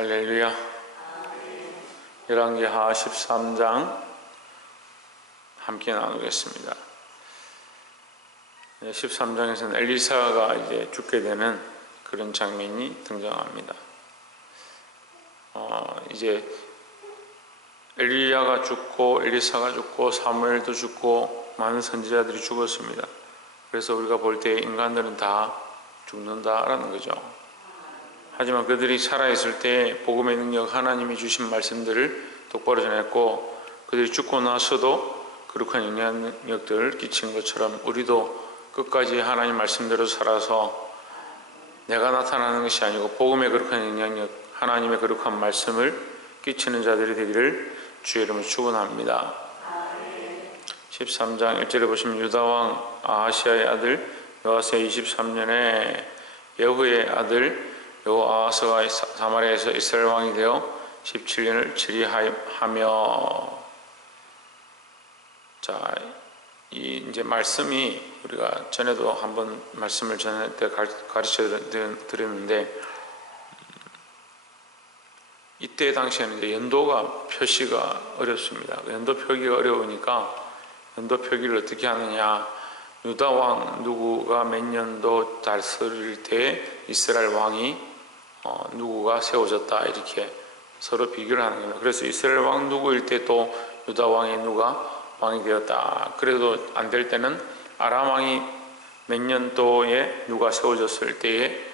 할렐루야. 열왕기하 13장 함께 나누겠습니다. 13장에서는 엘리사가 이제 죽게 되는 그런 장면이 등장합니다. 이제 엘리야가 죽고 엘리사가 죽고 사무엘도 죽고 많은 선지자들이 죽었습니다. 그래서 우리가 볼 때 인간들은 다 죽는다라는 거죠. 하지만 그들이 살아있을 때 복음의 능력, 하나님이 주신 말씀들을 똑바로 전했고, 그들이 죽고 나서도 거룩한 영향력들을 끼친 것처럼 우리도 끝까지 하나님 말씀대로 살아서 내가 나타나는 것이 아니고 복음의 거룩한 영향력, 하나님의 거룩한 말씀을 끼치는 자들이 되기를 주의 이름으로 축원합니다. 13장 1절에 보시면 유다왕 아하시아의 아들 요아스의 23년에 예후의 아들 여호아하스가 사마리아에서 이스라엘 왕이 되어 17년을 치리하며, 자, 이 이제 말씀이 우리가 전에도 한번 말씀을 전할 때 가르쳐 드렸는데, 이때 당시에는 이제 연도가 표시가 어렵습니다. 연도 표기가 어려우니까 연도 표기를 어떻게 하느냐, 유다 왕 누구가 몇 년도 다스릴 때 이스라엘 왕이 누구가 세워졌다, 이렇게 서로 비교를 하는 겁니다. 그래서 이스라엘 왕 누구일 때 또 유다 왕이 누가 왕이 되었다. 그래도 안 될 때는 아람 왕이 몇 년도에 누가 세워졌을 때에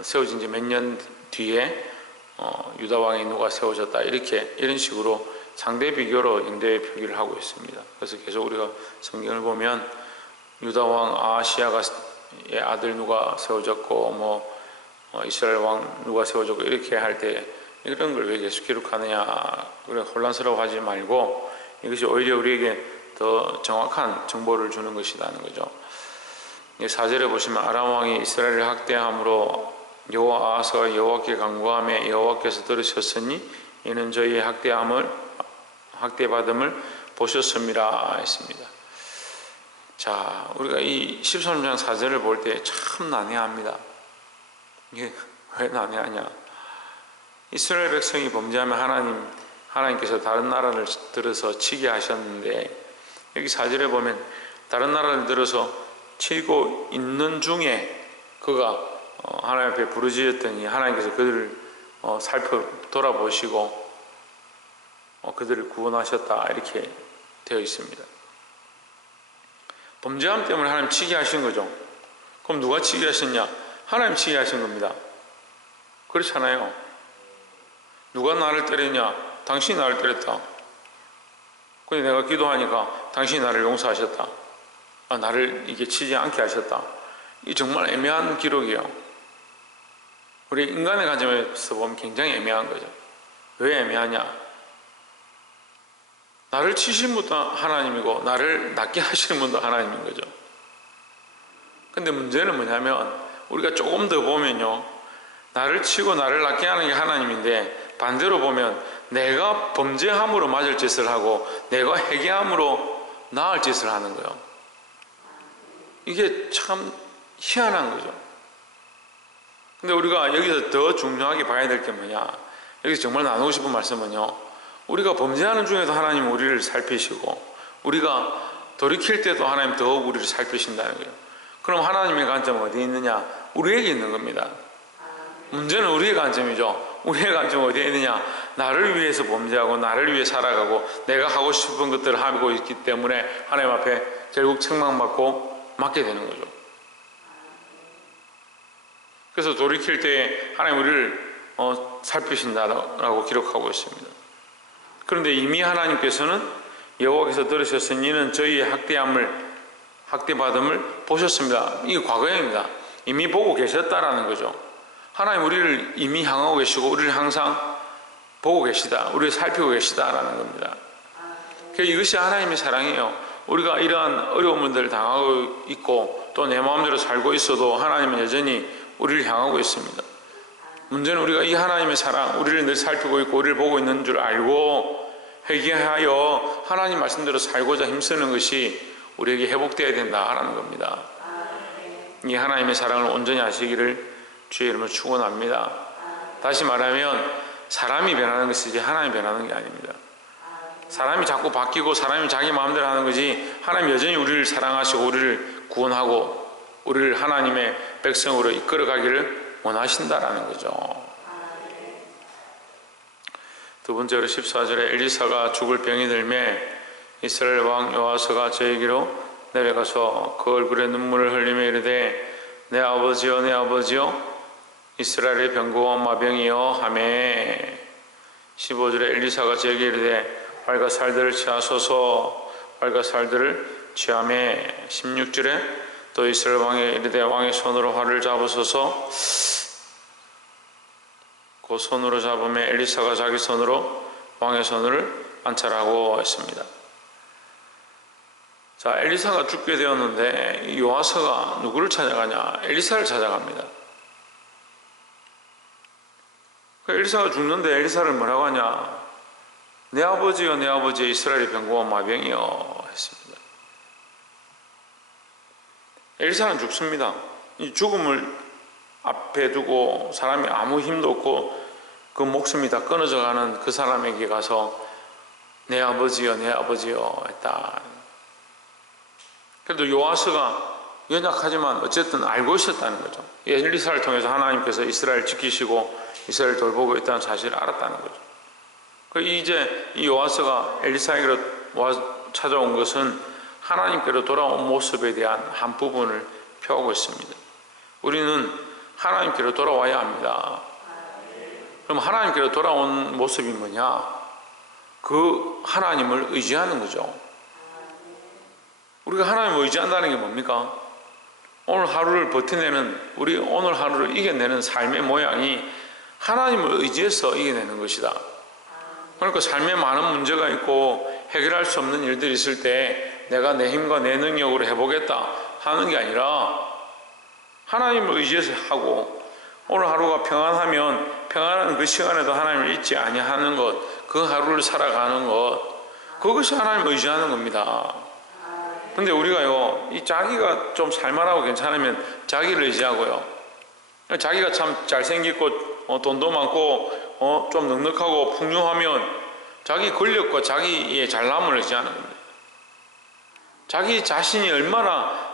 세워진 지 몇 년 뒤에 유다 왕이 누가 세워졌다, 이런 식으로 상대 비교로 연대 표기를 하고 있습니다. 그래서 계속 우리가 성경을 보면 유다 왕 아하시아의 아들 누가 세워졌고 이스라엘 왕 누가 세워졌고 이렇게 할 때 이런 걸 왜 계속 기록하느냐, 그래 혼란스러워하지 말고 이것이 오히려 우리에게 더 정확한 정보를 주는 것이라는 거죠. 4절에 보시면 아람 왕이 이스라엘을 학대함으로 여호와 아하스가 여호와께 간구하며 여호와께서 들으셨으니 이는 저희의 학대받음을 보셨음이라 했습니다. 자, 우리가 이 13장 4절을 볼 때 참 난해합니다. 이게 왜 난해하냐? 이스라엘 백성이 범죄하면 하나님께서 다른 나라를 들어서 치게 하셨는데, 여기 4절에 보면 다른 나라를 들어서 치고 있는 중에 그가 하나님 앞에 부르짖었더니 하나님께서 그들을 돌아보시고 그들을 구원하셨다, 이렇게 되어 있습니다. 범죄함 때문에 하나님 치게 하신 거죠. 그럼 누가 치게 하셨냐? 하나님 치게 하신 겁니다. 그렇잖아요. 누가 나를 때렸냐? 당신이 나를 때렸다. 근데 내가 기도하니까 당신이 나를 용서하셨다. 나를 이게 치지 않게 하셨다. 이게 정말 애매한 기록이에요. 우리 인간의 관점에서 보면 굉장히 애매한 거죠. 왜 애매하냐? 나를 치신 분도 하나님이고 나를 낫게 하시는 분도 하나님인 거죠. 근데 문제는 뭐냐면 우리가 조금 더 보면요, 나를 치고 나를 낫게 하는 게 하나님인데 반대로 보면 내가 범죄함으로 맞을 짓을 하고 내가 회개함으로 나을 짓을 하는 거예요. 이게 참 희한한 거죠. 근데 우리가 여기서 더 중요하게 봐야 될 게 뭐냐, 여기서 정말 나누고 싶은 말씀은요, 우리가 범죄하는 중에도 하나님 우리를 살피시고 우리가 돌이킬 때도 하나님 더욱 우리를 살피신다는 거예요. 그럼 하나님의 관점은 어디에 있느냐? 우리에게 있는 겁니다. 문제는 우리의 관점이죠. 우리의 관점은 어디에 있느냐? 나를 위해서 범죄하고 나를 위해 살아가고 내가 하고 싶은 것들을 하고 있기 때문에 하나님 앞에 결국 책망받고 맞게 되는 거죠. 그래서 돌이킬 때 하나님 우리를 살피신다라고 기록하고 있습니다. 그런데 이미 하나님께서는 여호와께서 들으셨으니 이는 저희의 학대받음을 보셨습니다. 이게 과거형입니다. 이미 보고 계셨다라는 거죠. 하나님 우리를 이미 향하고 계시고 우리를 항상 보고 계시다, 우리를 살피고 계시다라는 겁니다. 이것이 하나님의 사랑이에요. 우리가 이러한 어려운 문제를 당하고 있고 또 내 마음대로 살고 있어도 하나님은 여전히 우리를 향하고 있습니다. 문제는 우리가 이 하나님의 사랑, 우리를 늘 살피고 있고 우리를 보고 있는 줄 알고 회개하여 하나님 말씀대로 살고자 힘쓰는 것이 우리에게 회복되어야 된다라는 겁니다. 이 하나님의 사랑을 온전히 아시기를 주의 이름으로 축원합니다. 다시 말하면 사람이 변하는 것이지 하나님이 변하는 게 아닙니다. 사람이 자꾸 바뀌고 사람이 자기 마음대로 하는 거지, 하나님 여전히 우리를 사랑하시고 우리를 구원하고 우리를 하나님의 백성으로 이끌어가기를 원하신다라는 거죠. 두 번째로 14절에 엘리사가 죽을 병이 들매 이스라엘 왕 여호아스가 저에게로 내려가서 그 얼굴에 눈물을 흘리며 이르되 내 아버지여 내 아버지여 이스라엘의 병거와 마병이여 하매 15절에 엘리사가 저에게 이르되 활과살들을 취하소서 활과살들을 취하매 16절에 또 이스라엘 왕에 이르되 왕의 손으로 활을 잡으소서 그 손으로 잡으며 엘리사가 자기 손으로 왕의 손을 안찰하고 했습니다. 자, 엘리사가 죽게 되었는데 요아스가 누구를 찾아가냐? 엘리사를 찾아갑니다. 엘리사가 죽는데 엘리사를 뭐라고 하냐? 내 아버지여 내 아버지여 이스라엘의 병거와 마병이여 했습니다. 엘리사는 죽습니다. 이 죽음을 앞에 두고 사람이 아무 힘도 없고 그 목숨이 다 끊어져 가는 그 사람에게 가서 내 아버지여 내 아버지여 했다. 그래도 요아스가 연약하지만 어쨌든 알고 있었다는 거죠. 엘리사를 통해서 하나님께서 이스라엘 지키시고 이스라엘 돌보고 있다는 사실을 알았다는 거죠. 이제 이 요아스가 엘리사에게로 찾아온 것은 하나님께로 돌아온 모습에 대한 한 부분을 펴고 있습니다. 우리는 하나님께로 돌아와야 합니다. 그럼 하나님께로 돌아온 모습이 뭐냐? 그 하나님을 의지하는 거죠. 우리가 하나님을 의지한다는 게 뭡니까? 오늘 하루를 버텨내는, 우리 오늘 하루를 이겨내는 삶의 모양이 하나님을 의지해서 이겨내는 것이다. 그러니까 삶에 많은 문제가 있고 해결할 수 없는 일들이 있을 때 내가 내 힘과 내 능력으로 해보겠다 하는 게 아니라 하나님을 의지해서 하고, 오늘 하루가 평안하면 평안한 그 시간에도 하나님을 잊지 아니하는 것, 그 하루를 살아가는 것, 그것이 하나님을 의지하는 겁니다. 근데 우리가요, 이 자기가 좀 살만하고 괜찮으면 자기를 의지하고요, 자기가 참 잘생기고 돈도 많고 좀 넉넉하고 풍요하면 자기 권력과 자기의 잘남을 의지하는 겁니다. 자기 자신이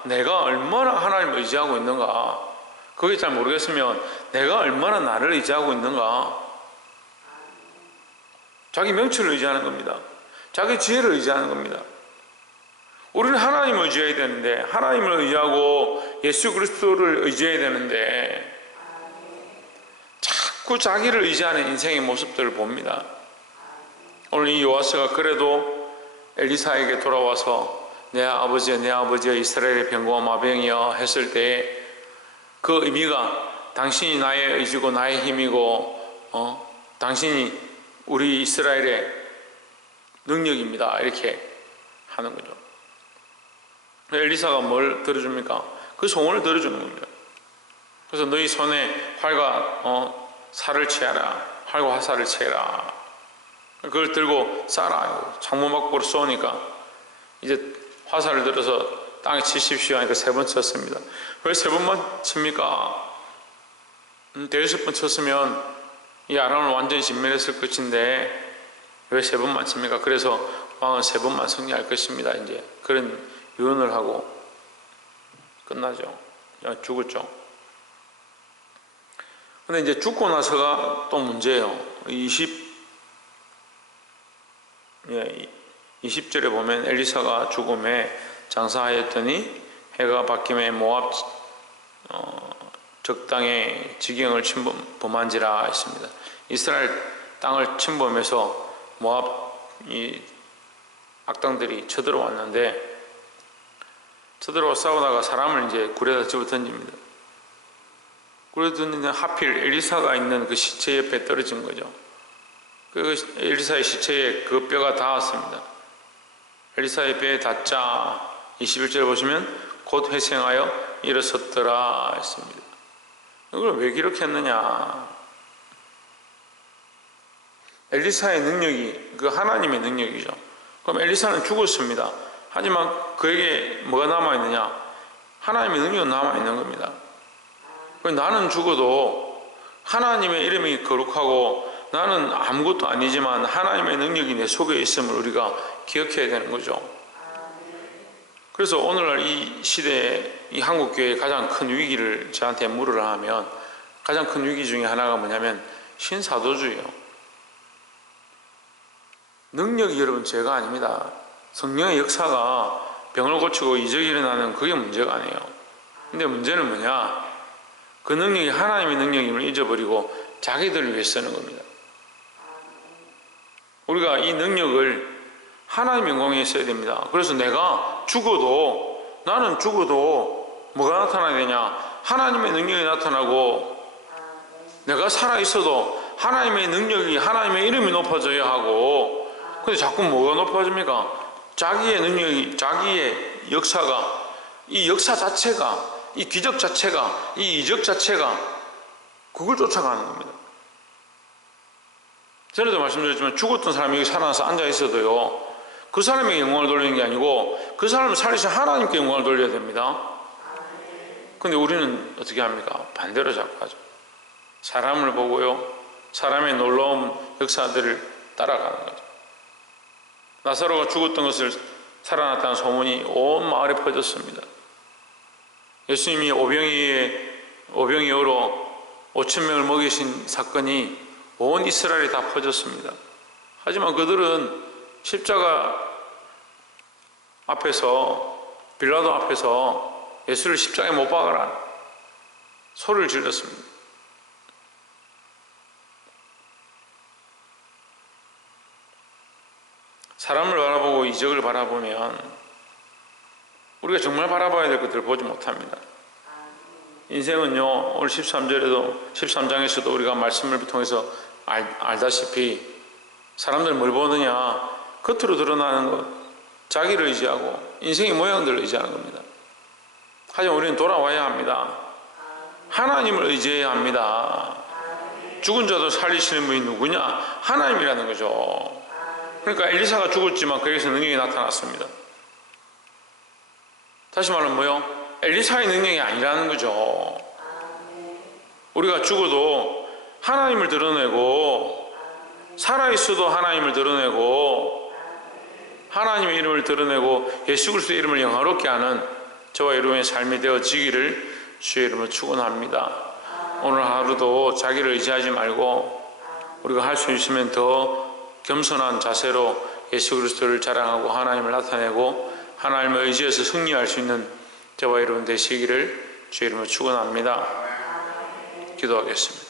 내가 얼마나 하나님을 의지하고 있는가, 그게 잘 모르겠으면 내가 얼마나 나를 의지하고 있는가, 자기 명철을 의지하는 겁니다. 자기 지혜를 의지하는 겁니다. 우리는 하나님을 의지해야 되는데, 하나님을 의지하고 예수 그리스도를 의지해야 되는데 자꾸 자기를 의지하는 인생의 모습들을 봅니다. 오늘 이 요아스가 그래도 엘리사에게 돌아와서 내 아버지여 이스라엘의 병거와 마병이여 했을 때 그 의미가 당신이 나의 의지고 나의 힘이고 당신이 우리 이스라엘의 능력입니다, 이렇게 하는 거죠. 엘리사가 뭘 들어줍니까? 그 소원을 들어주는 겁니다. 그래서 너희 손에 활과 살을 취하라, 활과 화살을 취해라. 그걸 들고 쏴라. 창문밖으로 쏘니까 이제 화살을 들어서 땅에 치십시오 하니까 3번 쳤습니다. 왜 3번만 칩니까? 대여섯 번 쳤으면 이 아람은 완전히 진멸했을 것인데 왜 3번만 칩니까? 그래서 왕은 3번만 승리할 것입니다. 이제 그런 유언을 하고 끝나죠. 죽었죠. 근데 이제 죽고 나서가 또 문제예요. 20절에 보면 엘리사가 죽음에 장사하였더니 해가 바뀌매 모압 적당의 지경을 침범한지라 했습니다. 이스라엘 땅을 침범해서 모압 이 악당들이 쳐들어왔는데, 쳐들어와 싸우다가 사람을 이제 굴에다 집어 던집니다. 굴에 던지는 하필 엘리사가 있는 그 시체 옆에 떨어진 거죠. 그 엘리사의 시체에 그 뼈가 닿았습니다. 엘리사의 뼈에 닿자 21절 보시면 곧 회생하여 일어섰더라 했습니다. 이걸 왜 기록했느냐? 엘리사의 능력이 그 하나님의 능력이죠. 그럼 엘리사는 죽었습니다. 하지만 그에게 뭐가 남아있느냐? 하나님의 능력은 남아있는 겁니다. 나는 죽어도 하나님의 이름이 거룩하고 나는 아무것도 아니지만 하나님의 능력이 내 속에 있음을 우리가 기억해야 되는 거죠. 그래서 오늘날 이 시대에 이 한국교회의 가장 큰 위기를 저한테 물으라 하면 가장 큰 위기 중에 하나가 뭐냐면 신사도주의예요. 능력이 여러분 죄가 아닙니다. 성령의 역사가 병을 고치고 이적이 일어나는 그게 문제가 아니에요. 근데 문제는 뭐냐? 그 능력이 하나님의 능력임을 잊어버리고 자기들을 위해 쓰는 겁니다. 우리가 이 능력을 하나님 영광에 써야 됩니다. 그래서 내가 죽어도, 나는 죽어도 뭐가 나타나야 되냐? 하나님의 능력이 나타나고, 내가 살아있어도 하나님의 능력이, 하나님의 이름이 높아져야 하고, 근데 자꾸 뭐가 높아집니까? 자기의 능력이, 자기의 역사가, 이 역사 자체가, 이 기적 자체가, 이 이적 자체가 그걸 쫓아가는 겁니다. 전에도 말씀드렸지만 죽었던 사람이 여기 살아나서 앉아있어도요, 그 사람에게 영광을 돌리는 게 아니고 그 사람을 살리신 하나님께 영광을 돌려야 됩니다. 근데 우리는 어떻게 합니까? 반대로 자꾸 하죠. 사람을 보고요, 사람의 놀라운 역사들을 따라가는 거죠. 나사로가 죽었던 것을 살아났다는 소문이 온 마을에 퍼졌습니다. 예수님이 오병이어로 5,000명을 먹이신 사건이 온 이스라엘에 다 퍼졌습니다. 하지만 그들은 십자가 앞에서, 빌라도 앞에서 예수를 십자가에 못 박아라 소리를 질렀습니다. 사람을 바라보고 이적을 바라보면 우리가 정말 바라봐야 될 것들을 보지 못합니다. 인생은요, 오늘 13장에서도 우리가 말씀을 통해서 알다시피 사람들 뭘 보느냐, 겉으로 드러나는 것, 자기를 의지하고 인생의 모양들을 의지하는 겁니다. 하지만 우리는 돌아와야 합니다. 하나님을 의지해야 합니다. 죽은 자도 살리시는 분이 누구냐? 하나님이라는 거죠. 그러니까 엘리사가 죽었지만 그에게서 능력이 나타났습니다. 다시 말하면 뭐요? 엘리사의 능력이 아니라는 거죠. 우리가 죽어도 하나님을 드러내고, 살아있어도 하나님을 드러내고, 하나님의 이름을 드러내고 예수 그리스도의 이름을 영화롭게 하는 저와 여러분의 삶이 되어지기를 주의 이름으로 축원합니다. 오늘 하루도 자기를 의지하지 말고 우리가 할 수 있으면 더 겸손한 자세로 예수 그리스도를 자랑하고 하나님을 나타내고 하나님을 의지해서 승리할 수 있는 저와 여러분 되시기를 주의 이름으로 축원합니다. 기도하겠습니다.